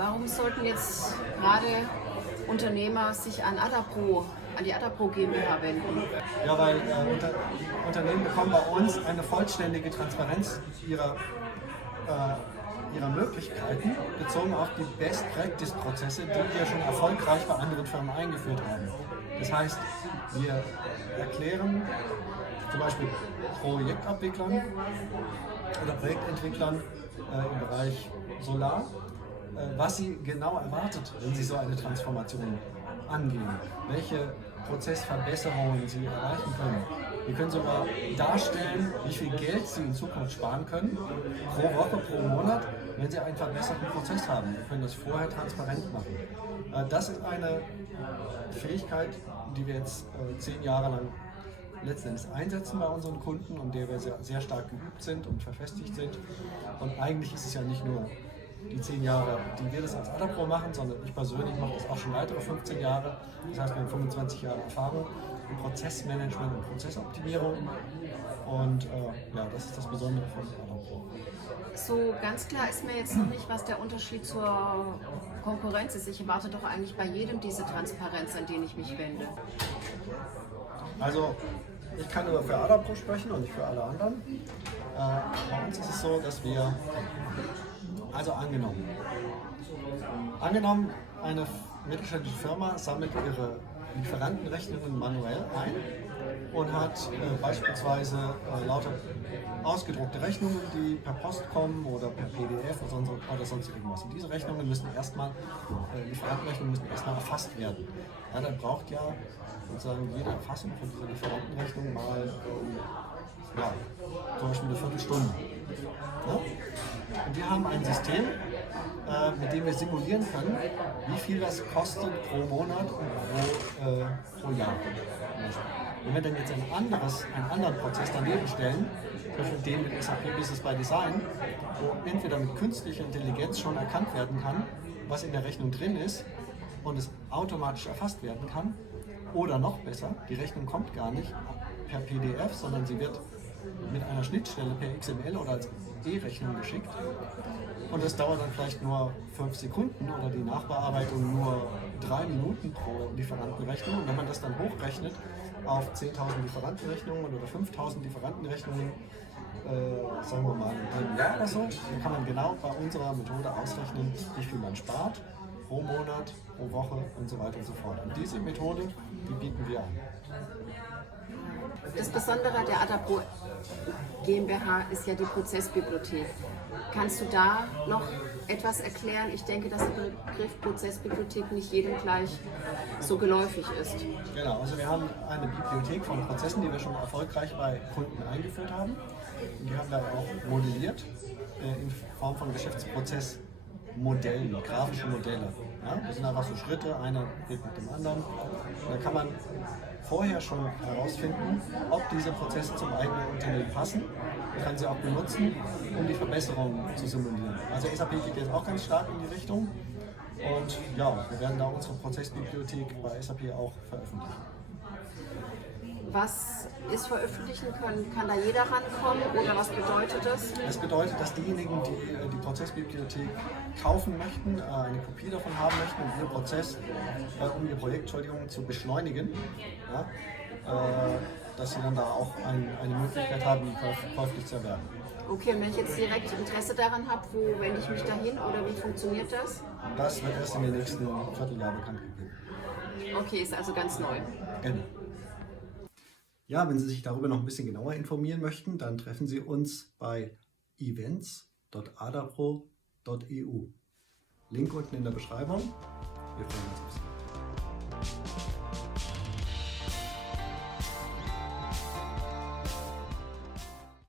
Warum sollten jetzt gerade Unternehmer sich an die Adapro GmbH wenden? Ja, weil Unternehmen bekommen bei uns eine vollständige Transparenz ihrer Möglichkeiten bezogen auf die Best-Practice-Prozesse, die wir schon erfolgreich bei anderen Firmen eingeführt haben. Das heißt, wir erklären zum Beispiel Projektabwicklern oder Projektentwicklern im Bereich Solar, was sie genau erwartet, wenn sie so eine Transformation angehen, welche Prozessverbesserungen sie erreichen können. Wir können sogar darstellen, wie viel Geld sie in Zukunft sparen können, pro Woche, pro Monat, wenn sie einen verbesserten Prozess haben. Wir können das vorher transparent machen. Das ist eine Fähigkeit, die wir jetzt 10 Jahre lang letzten Endes einsetzen bei unseren Kunden und der wir sehr stark geübt sind und verfestigt sind. Und eigentlich ist es ja nicht nur die 10 Jahre, die wir das als Adapro machen, sondern ich persönlich mache das auch schon weitere 15 Jahre. Das heißt, wir haben 25 Jahre Erfahrung im Prozessmanagement und Prozessoptimierung. Und ja, das ist das Besondere von Adapro. So ganz klar ist mir jetzt noch nicht, was der Unterschied zur Konkurrenz ist. Ich erwarte doch eigentlich bei jedem diese Transparenz, an den ich mich wende. Also, ich kann nur für Adapro sprechen und nicht für alle anderen. Bei uns ist es so, dass wir, also angenommen, eine mittelständische Firma sammelt ihre Lieferantenrechnungen manuell ein und hat beispielsweise lauter ausgedruckte Rechnungen, die per Post kommen oder per PDF oder sonst irgendwas. Und diese Rechnungen müssen Lieferantenrechnungen müssen erstmal erfasst werden. Ja, dann braucht ja sozusagen jede Erfassung von dieser Lieferantenrechnung mal zum Beispiel eine Viertelstunde. Ja? Und wir haben ein System, mit dem wir simulieren können, wie viel das kostet pro Monat und pro Jahr. Wenn wir dann jetzt einen anderen Prozess daneben stellen, zum Beispiel den mit SAP Business by Design, wo entweder mit künstlicher Intelligenz schon erkannt werden kann, was in der Rechnung drin ist und es automatisch erfasst werden kann, oder noch besser, die Rechnung kommt gar nicht per PDF, sondern sie wird mit einer Schnittstelle per XML oder als E-Rechnung geschickt. Und das dauert dann vielleicht nur 5 Sekunden oder die Nachbearbeitung nur 3 Minuten pro Lieferantenrechnung. Und wenn man das dann hochrechnet auf 10.000 Lieferantenrechnungen oder 5.000 Lieferantenrechnungen, sagen wir mal in einem Jahr oder so, dann kann man genau bei unserer Methode ausrechnen, wie viel man spart pro Monat, pro Woche und so weiter und so fort. Und diese Methode, die bieten wir an. Das Besondere der Adapro GmbH ist ja die Prozessbibliothek. Kannst du da noch etwas erklären? Ich denke, dass der Begriff Prozessbibliothek nicht jedem gleich so geläufig ist. Genau, also wir haben eine Bibliothek von Prozessen, die wir schon erfolgreich bei Kunden eingeführt haben. Und die haben wir auch modelliert in Form von Geschäftsprozessmodellen, grafische Modelle. Ja, das sind einfach so Schritte, einer geht mit dem anderen. Und da kann man vorher schon herausfinden, ob diese Prozesse zum eigenen Unternehmen passen. Man kann sie auch benutzen, um die Verbesserungen zu simulieren. Also SAP geht jetzt auch ganz stark in die Richtung. Und ja, wir werden da unsere Prozessbibliothek bei SAP auch veröffentlichen. Was ist veröffentlichen können? Kann da jeder rankommen oder was bedeutet das? Das bedeutet, dass diejenigen, die die Prozessbibliothek kaufen möchten, eine Kopie davon haben möchten, um um ihr Projekt zu beschleunigen, ja, dass sie dann da auch eine Möglichkeit haben, die käuflich zu erwerben. Okay, und wenn ich jetzt direkt Interesse daran habe, wo wende ich mich da hin oder wie funktioniert das? Das wird erst in den nächsten Vierteljahr bekannt gegeben. Okay, ist also ganz neu. Genau. Ja, wenn Sie sich darüber noch ein bisschen genauer informieren möchten, dann treffen Sie uns bei events.adapro.eu. Link unten in der Beschreibung. Wir freuen uns auf Sie.